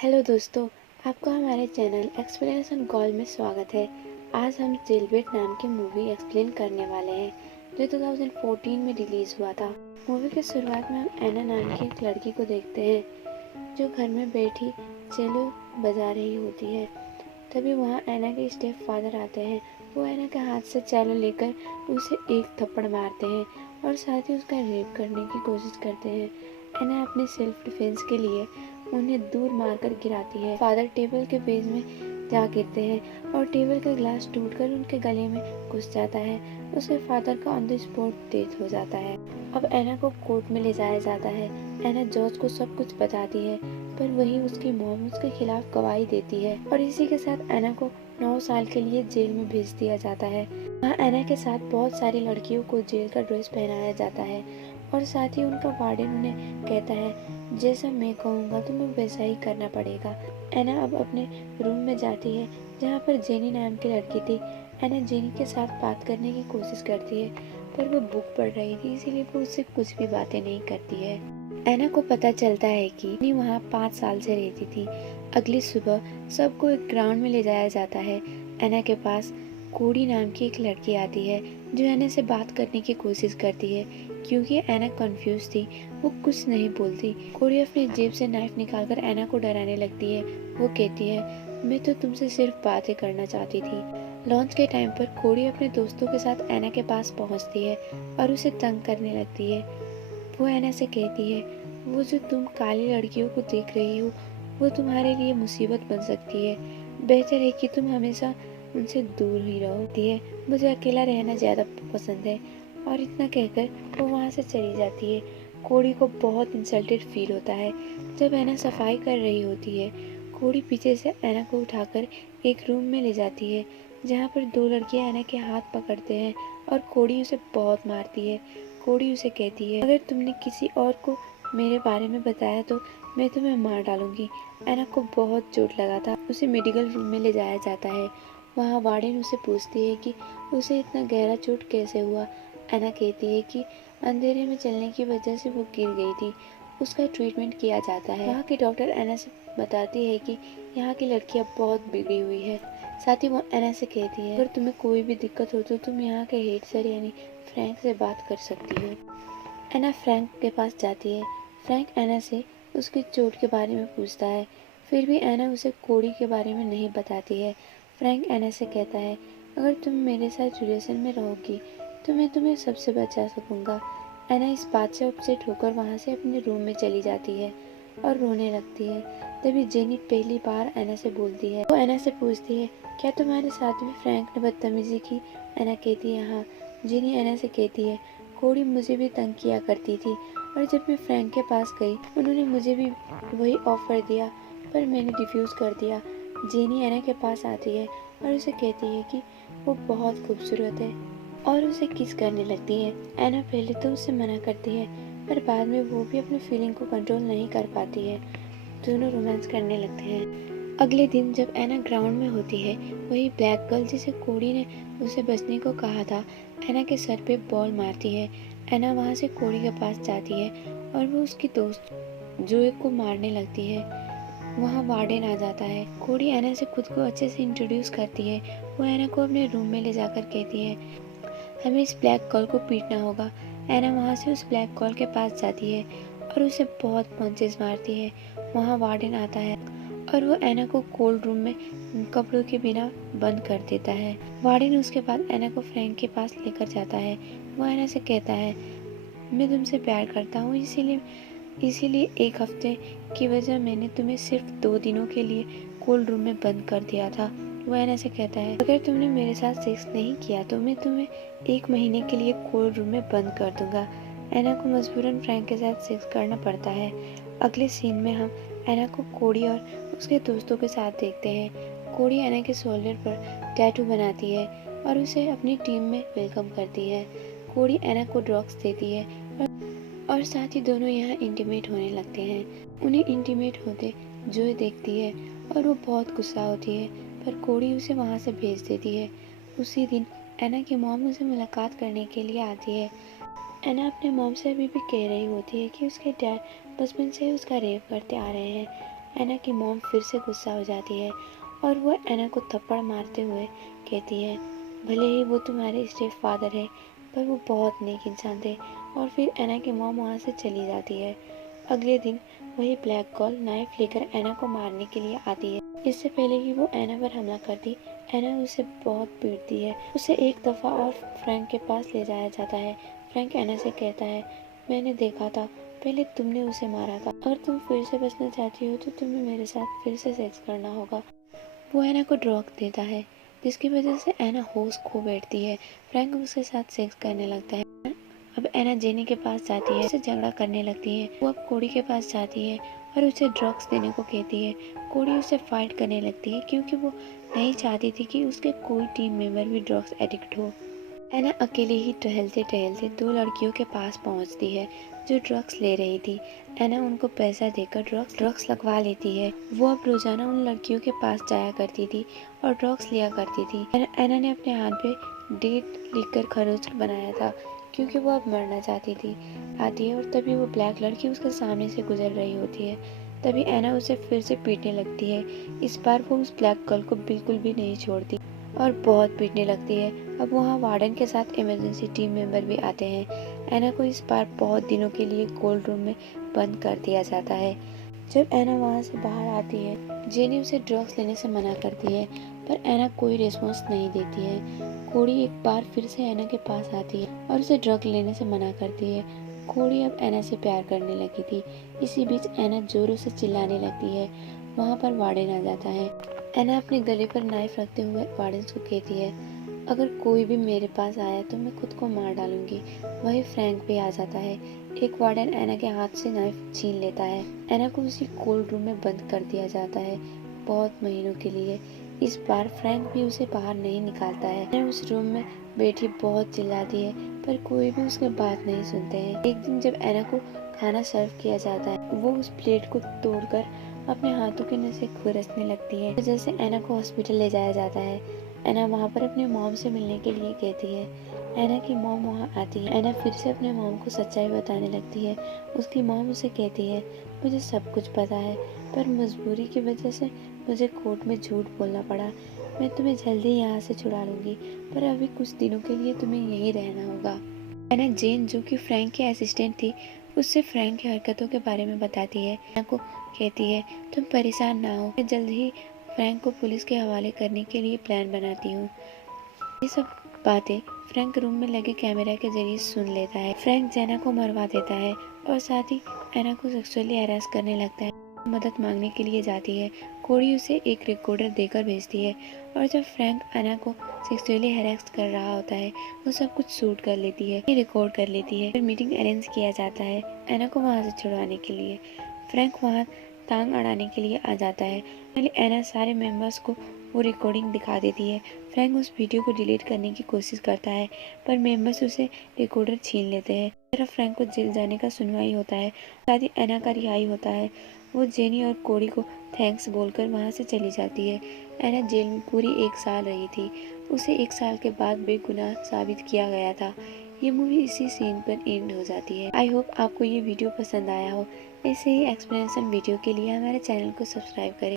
Hello दोस्तों, आपका हमारे चैनल एक्सप्लेनेशन कॉल में स्वागत है। आज हम जेलब्रेट नाम की मूवी एक्सप्लेन करने वाले हैं जो 2014 में रिलीज हुआ था। मूवी की शुरुआत में हम एना नाम की एक लड़की को देखते हैं जो घर में बैठी चेलो बजा रही होती है। तभी वहाँ एना के स्टेप फादर आते हैं। वो एना के हाथ से चेलो लेकर उसे एक थप्पड़ मारते हैं और साथ ही उसका रेप करने की कोशिश करते हैं। एना अपने सेल्फ डिफेंस के लिए उन्हें दूर मारकर गिराती है। फादर टेबल के पेज में जा गिरते हैं और टेबल का ग्लास टूटकर उनके गले में घुस जाता है। उसके फादर का ऑन द स्पॉट डेथ हो जाता है। अब एना को कोर्ट में ले जाया जाता है। एना जॉर्ज को सब कुछ बताती है, पर वही उसकी मॉम उसके खिलाफ गवाही देती है और इसी के साथ एना को 9 साल के लिए जेल में भेज दिया जाता है। वहाँ एना के साथ बहुत सारी लड़कियों को जेल का ड्रेस पहनाया जाता है और साथ ही उनका वार्डन उन्हें कहता है जैसा मैं कहूँगा तुम्हें वैसा ही करना पड़ेगा। एना अब अपने रूम में जाती है जहाँ पर जेनी नाम की लड़की थी। एना जेनी के साथ बात करने की कोशिश करती है, पर वो बुक पढ़ रही थी, इसीलिए वो उससे कुछ भी बातें नहीं करती है। एना को पता चलता है कि जेनी वहाँ 5 साल से रहती थी। अगली सुबह सबको एक ग्राउंड में ले जाया जाता है। एना के पास कोडी नाम की एक लड़की आती है जो एना से बात करने की कोशिश करती है। क्योंकि एना कंफ्यूज थी, वो कुछ नहीं बोलती। कोडी अपनी जेब से नाइफ निकालकर एना को डराने लगती है। वो कहती है मैं तो तुमसे सिर्फ बातें करना चाहती थी। लॉन्च के टाइम पर कोडी अपने दोस्तों के साथ एना के पास पहुंचती है और उसे तंग करने लगती है। वो एना से कहती है वो जो तुम काली लड़कियों को देख रही हो वो तुम्हारे लिए मुसीबत बन सकती है। बेहतर है कि तुम हमेशा उनसे दूर ही रहो। मुझे अकेला रहना ज़्यादा पसंद है। और इतना कहकर वो वहाँ से चली जाती है। कोडी को बहुत इंसल्टेड फील होता है। जब एना सफाई कर रही होती है, कोडी पीछे से एना को उठाकर एक रूम में ले जाती है जहाँ पर 2 लड़कियाँ एना के हाथ पकड़ते हैं और कोडी उसे बहुत मारती है। कोडी उसे कहती है अगर तुमने किसी और को मेरे बारे में बताया तो मैं तुम्हें मार डालूंगी। एना को बहुत चोट लगा था। उसे मेडिकल रूम में ले जाया जाता है। वहाँ वार्डन उसे पूछती है कि उसे इतना गहरा चोट कैसे हुआ। एना कहती है कि अंधेरे में चलने की वजह से वो गिर गई थी। उसका ट्रीटमेंट किया जाता है। वहाँ की डॉक्टर एना से बताती है कि यहाँ की लड़कियाँ बहुत बिगड़ी हुई है। साथ ही वो एना से कहती है अगर तुम्हें कोई भी दिक्कत हो तो तुम यहाँ के हेड सर यानी फ्रैंक से बात कर सकती हो। एना फ्रैंक के पास जाती है। फ्रैंक एना से उसकी चोट के बारे में पूछता है, फिर भी एना उसे कोडी के बारे में नहीं बताती है। फ्रैंक एना से कहता है अगर तुम मेरे साथ रिलेशन में रहोगी तो मैं तुम्हें सबसे बचा सकूंगा। एना इस बात से अपसेट होकर वहाँ से अपने रूम में चली जाती है और रोने लगती है। तभी जेनी पहली बार एना से बोलती है। वो एना से पूछती है क्या तुम्हारे साथ भी फ्रैंक ने बदतमीजी की। एना कहती है हाँ। जेनी एना से कहती है कोडी मुझे भी तंग किया करती थी और जब मैं फ्रैंक के पास गई उन्होंने मुझे भी वही ऑफर दिया, पर मैंने रिफ्यूज़ कर दिया। जेनी एना के पास आती है और उसे कहती है कि वो बहुत खूबसूरत है और उसे किस करने लगती है। एना पहले तो उसे मना करती है, पर बाद में वो भी अपनी फीलिंग को कंट्रोल नहीं कर पाती है। दोनों रोमांस करने लगते हैं। अगले दिन जब एना ग्राउंड में होती है, वही ब्लैक गर्ल जिसे कोडी ने उसे बचने को कहा था एना के सर पे बॉल मारती है। एना वहाँ से कोडी के पास जाती है और वो उसकी दोस्त जोए को मारने लगती है। वहाँ वार्डन आ जाता है। कोडी एना से खुद को अच्छे से इंट्रोड्यूस करती है। वो एना को अपने रूम में ले जाकर कहती है हमें इस ब्लैक गर्ल को पीटना होगा। एना वहाँ से उस ब्लैक गर्ल के पास जाती है और उसे बहुत पंचेस मारती है। वहाँ वार्डन आता है और वो एना को कोल्ड रूम में कपड़ों के बिना बंद कर देता है। वार्डन उसके बाद एना को फ्रैंक के पास लेकर जाता है। वो एना से कहता है मैं तुमसे प्यार करता हूँ, इसीलिए एक हफ्ते की वजह मैंने तुम्हें सिर्फ 2 दिनों के लिए कोल्ड रूम में बंद कर दिया था। वो एना से कहता है अगर तुमने मेरे साथ सेक्स नहीं किया तो मैं तुम्हें 1 महीने के लिए कोल्ड रूम में बंद कर दूंगा। एना को मजबूरन फ्रैंक के साथ सेक्स करना पड़ता है। अगले सीन में हम एना को कोडी और उसके दोस्तों के साथ देखते हैं। कोडी एना के शोल्डर पर टैटू बनाती है और उसे अपनी टीम में वेलकम करती है। कोडी एना को ड्रग्स देती है और साथ ही दोनों यहाँ इंटीमेट होने लगते हैं। उन्हें इंटीमेट होते जोए देखती है और वो बहुत गुस्सा होती है, पर कोडी उसे वहाँ से भेज देती है। उसी दिन एना की मॉम उसे मुलाकात करने के लिए आती है। एना अपने मॉम से अभी भी कह रही होती है कि उसके डैड बचपन से उसका रेप करते आ रहे हैं एना की मॉम फिर से गुस्सा हो जाती है और वो एना को थप्पड़ मारते हुए कहती है, भले ही वो तुम्हारे स्टेप फादर है पर वो बहुत नेक इंसान थे। और फिर एना की मॉम वहाँ से चली जाती है। अगले दिन वही ब्लैक गर्ल नाइफ लेकर एना को मारने के लिए आती है। इससे पहले कि वो एना पर हमला करती, एना उसे बहुत पीटती है। उसे एक दफ़ा और फ्रैंक के पास ले जाया जाता है। फ्रैंक एना से कहता है, मैंने देखा था, पहले तुमने उसे मारा था। अगर तुम फिर से बचना चाहती हो तो तुम्हें मेरे साथ फिर से सेक्स करना होगा। वो एना को ड्रग देता है जिसकी वजह से एना होश खो बैठती है। फ्रैंक उसके साथ सेक्स करने लगता है। अब एना जेनी के पास जाती है, उससे झगड़ा करने लगती है। वो अब कोडी के पास जाती है और उसे ड्रग्स देने को कहती है। कोडी उसे फाइट करने लगती है क्योंकि वो नहीं चाहती थी कि उसके कोई टीम मेंबर भी ड्रग्स एडिक्ट हो। एना अकेले ही टहलते टहलते दो लड़कियों के पास पहुंचती है जो ड्रग्स ले रही थी। एना उनको पैसा देकर ड्रग्स लगवा लेती है। वो अब रोजाना उन लड़कियों के पास जाया करती थी और ड्रग्स लिया करती थी। एना ने अपने हाथ पे डेट लिखकर खरोच बनाया था क्योंकि वो अब मरना चाहती थी। आती है और तभी वो ब्लैक लड़की उसके सामने से गुजर रही होती है। तभी एना उसे फिर से पीटने लगती है। इस बार वो उस ब्लैक गर्ल को बिल्कुल भी नहीं छोड़ती और बहुत पीटने लगती है। अब वहाँ वार्डन के साथ इमरजेंसी टीम मेंबर भी आते हैं। एना को इस बार बहुत दिनों के लिए कोल्ड रूम में बंद कर दिया जाता है। जब एना वहाँ से बाहर आती है, जेनी उसे ड्रग्स लेने से मना करती है पर एना कोई रिस्पॉन्स नहीं देती है। कोडी एक बार फिर से एना के पास आती है और उसे ड्रग लेने से मना करती है। कोडी अब एना से प्यार करने लगी थी। इसी बीच एना जोरों से चिल्लाने लगती है। वहाँ पर वार्डन आ जाता है। एना अपने गले पर नाइफ रखते हुए वार्डन को कहती है, अगर कोई भी मेरे पास आया तो मैं खुद को मार डालूंगी। वही फ्रैंक भी आ जाता है। एक वार्डन एना के हाथ से नाइफ छीन लेता है। एना को उसी कोल्ड रूम में बंद कर दिया जाता है बहुत महीनों के लिए। इस बार फ्रैंक भी उसे बाहर नहीं निकालता है। एना उस रूम में बैठी बहुत चिल्लाती है पर कोई भी उसकी बात नहीं सुनते हैं। एक दिन जब एना को खाना सर्व किया जाता है, वो उस प्लेट को तोड़कर अपने हाथों के नसें खुरचने लगती है। जैसे एना को हॉस्पिटल ले जाया जाता है। एना वहाँ पर अपने मॉम से मिलने के लिए कहती है। एना की मॉम वहाँ आती है। एना फिर से अपने मॉम को सच्चाई बताने लगती है। उसकी मॉम उसे कहती है, मुझे सब कुछ पता है पर मजबूरी की वजह से मुझे कोर्ट में झूठ बोलना पड़ा। मैं तुम्हें जल्दी यहाँ से छुड़ा लूंगी पर अभी कुछ दिनों के लिए तुम्हें यहीं रहना होगा। एना जेन, जो कि फ्रैंक की असिस्टेंट थी, उससे फ्रैंक की हरकतों के बारे में बताती है। एना को कहती है, तुम परेशान ना हो, मैं जल्द ही फ्रैंक को पुलिस के हवाले करने के लिए प्लान बनाती हूँ। ये सब बातें फ्रैंक रूम में लगे कैमरा के जरिए सुन लेता है। फ्रैंक जेना को मरवा देता है और साथ ही एना को सेक्सुअली हैरेस करने लगता है। मदद मांगने के लिए जाती है। कोडी उसे एक रिकॉर्डर देकर भेजती है और जब फ्रैंक एना को सेक्सुअली हैरेस कर रहा होता है वो सब कुछ शूट कर लेती है, रिकॉर्ड कर लेती है। फिर मीटिंग अरेंज किया जाता है एना को वहाँ से छुड़वाने के लिए। फ्रैंक वहाँ टांग अड़ाने के लिए आ जाता है। पहले एना सारे मेंबर्स को वो रिकॉर्डिंग दिखा देती है। फ्रैंक उस वीडियो को डिलीट करने की कोशिश करता है पर मेंबर्स उसे रिकॉर्डर छीन लेते हैं। तरफ फ्रैंक को जेल जाने का सुनवाई होता है, साथ ही एना का रिहाई होता है। वो जेनी और कोडी को थैंक्स बोलकर वहाँ से चली जाती है। एना जेल में पूरी 1 साल रही थी। उसे 1 साल के बाद बेगुनाह साबित किया गया था। ये मूवी इसी सीन पर एंड हो जाती है। आई होप आपको ये वीडियो पसंद आया हो। ऐसे ही एक्सप्लेनेशन वीडियो के लिए हमारे चैनल को सब्सक्राइब करें।